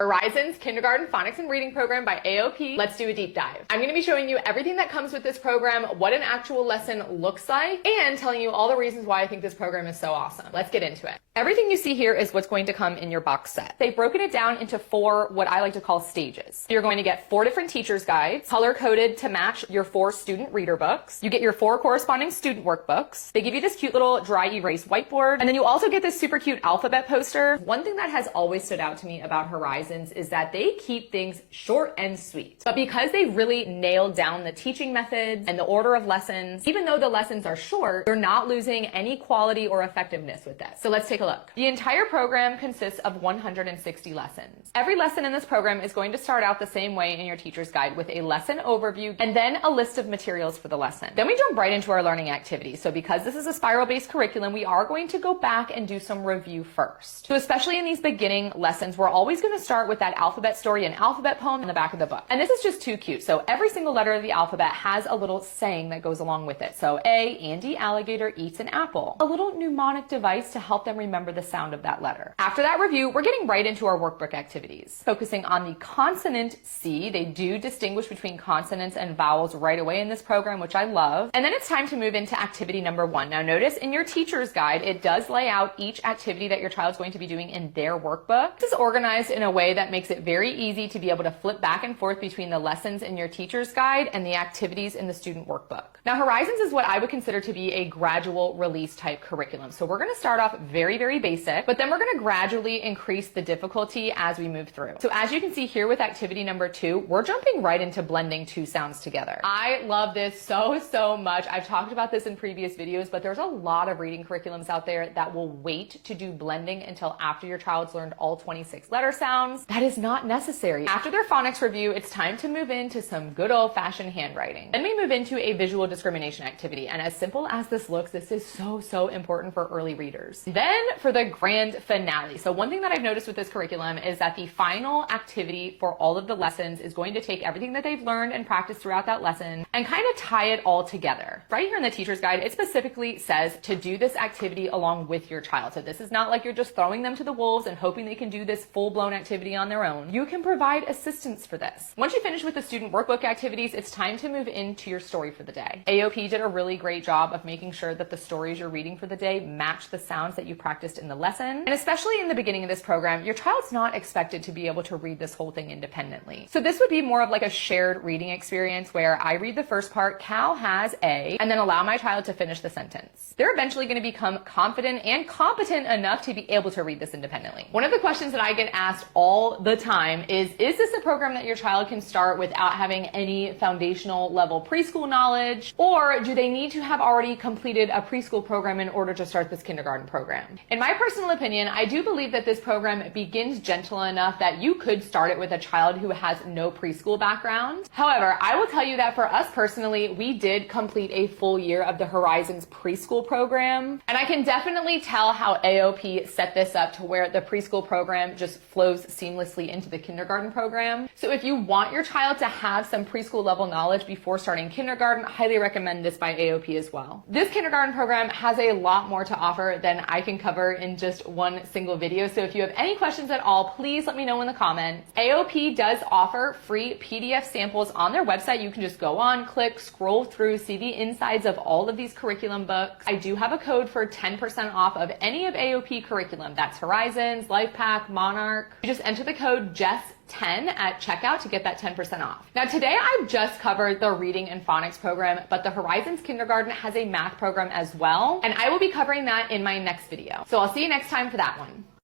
Horizons Kindergarten Phonics and Reading Program by AOP. Let's do a deep dive. I'm going to be showing you everything that comes with this program, what an actual lesson looks like, and telling you all the reasons why I think this program is so awesome. Let's get into it. Everything you see here is what's going to come in your box set. They've broken it down into 4 what I like to call stages. You're going to get 4 different teacher's guides, color-coded to match your 4 student reader books. You get your 4 corresponding student workbooks. They give you this cute little dry erase whiteboard, and then you also get this super cute alphabet poster. One thing that has always stood out to me about Horizons is that they keep things short and sweet. But because they really nailed down the teaching methods and the order of lessons, even though the lessons are short, they're not losing any quality or effectiveness with this. So let's take a look. The entire program consists of 160 lessons. Every lesson in this program is going to start out the same way in your teacher's guide with a lesson overview and then a list of materials for the lesson. Then we jump right into our learning activities. So because this is a spiral-based curriculum, we are going to go back and do some review first. So especially in these beginning lessons, we're always going to start with that alphabet story and alphabet poem in the back of the book. And this is just too cute. So every single letter of the alphabet has a little saying that goes along with it. So A, Andy Alligator eats an apple. A little mnemonic device to help them remember the sound of that letter. After that review, we're getting right into our workbook activities. Focusing on the consonant C. They do distinguish between consonants and vowels right away in this program, which I love. And then it's time to move into activity number 1. Now notice in your teacher's guide, it does lay out each activity that your child's going to be doing in their workbook. This is organized in a way that makes it very easy to be able to flip back and forth between the lessons in your teacher's guide and the activities in the student workbook. Now Horizons is what I would consider to be a gradual release type curriculum. So we're going to start off very, very basic, but then we're going to gradually increase the difficulty as we move through. So as you can see here with activity number 2, we're jumping right into blending 2 sounds together. I love this so much. I've talked about this in previous videos, but there's a lot of reading curriculums out there that will wait to do blending until after your child's learned all 26 letter sounds. That is not necessary. After their phonics review, it's time to move into some good old-fashioned handwriting. Then we move into a visual discrimination activity, and as simple as this looks, this is so important for early readers. Then for the grand finale. So one thing that I've noticed with this curriculum is that the final activity for all of the lessons is going to take everything that they've learned and practiced throughout that lesson and kind of tie it all together. Right here in the teacher's guide, it specifically says to do this activity along with your child. So this is not like you're just throwing them to the wolves and hoping they can do this full-blown activity on their own. You can provide assistance for this. Once you finish with the student workbook activities, it's time to move into your story for the day. AOP did a really great job of making sure that the stories you're reading for the day match the sounds that you practiced in the lesson. And especially in the beginning of this program, your child's not expected to be able to read this whole thing independently. So this would be more of like a shared reading experience where I read the first part, cow has a, and then allow my child to finish the sentence. They're eventually going to become confident and competent enough to be able to read this independently. One of the questions that I get asked all the time is this a program that your child can start without having any foundational level preschool knowledge, or do they need to have already completed a preschool program in order to start this kindergarten program? In my personal opinion, I do believe that this program begins gentle enough that you could start it with a child who has no preschool background. However, I will tell you that for us personally, we did complete a full year of the Horizons preschool program, and I can definitely tell how AOP set this up to where the preschool program just flows seamlessly into the kindergarten program. So if you want your child to have some preschool level knowledge before starting kindergarten, I highly recommend this by AOP as well. This kindergarten program has a lot more to offer than I can cover in just one single video. So if you have any questions at all, please let me know in the comments. AOP does offer free PDF samples on their website. You can just go on, click, scroll through, see the insides of all of these curriculum books. I do have a code for 10% off of any of AOP curriculum. That's Horizons, Life Pack, Monarch. You just enter the code JESS10 at checkout to get that 10% off. Now today I've just covered the reading and phonics program, but the Horizons Kindergarten has a math program as well, and I will be covering that in my next video. So I'll see you next time for that one.